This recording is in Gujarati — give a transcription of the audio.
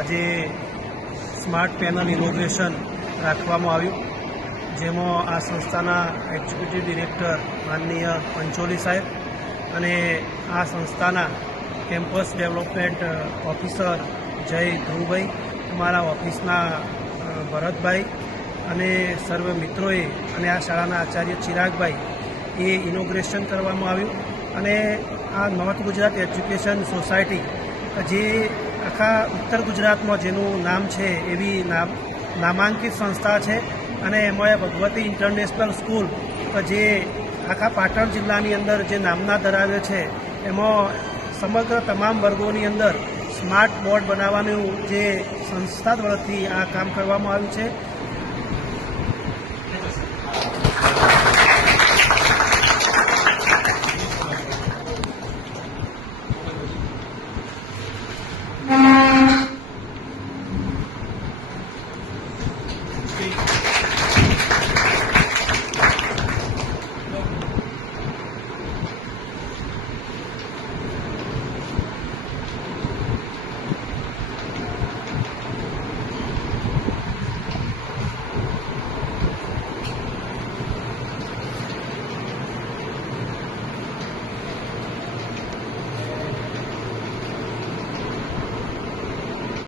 આજે સ્માર્ટ પેનલ ઇનોગ્રેશન રાખવામાં આવ્યું. જેમાં આ સંસ્થાના એક્ઝિક્યુટિવ ડિરેક્ટર માનનીય પંચોલી સાહેબ અને આ સંસ્થાના કેમ્પસ ડેવલપમેન્ટ ઓફિસર જય ધ્રુવભાઈ, અમારા ઓફિસના ભરતભાઈ અને સર્વ મિત્રોએ અને આ શાળાના આચાર્ય ચિરાગભાઈ એ ઇનોગ્રેશન કરવામાં આવ્યું. અને આ નોર્થ ગુજરાત એજ્યુકેશન સોસાયટી જે આખા ઉત્તર ગુજરાતમાં જેનું નામ છે એવી નામ નામાંકિત સંસ્થા છે અને એમાં ભગવતી ઇન્ટરનેશનલ સ્કૂલ જે આખા પાટણ જિલ્લાની અંદર જે નામના ધરાવે છે, એમાં સમગ્ર તમામ વર્ગોની અંદર સ્માર્ટ બોર્ડ બનાવવાનું જે સંસ્થા તરફથી આ કામ કરવામાં આવ્યું છે.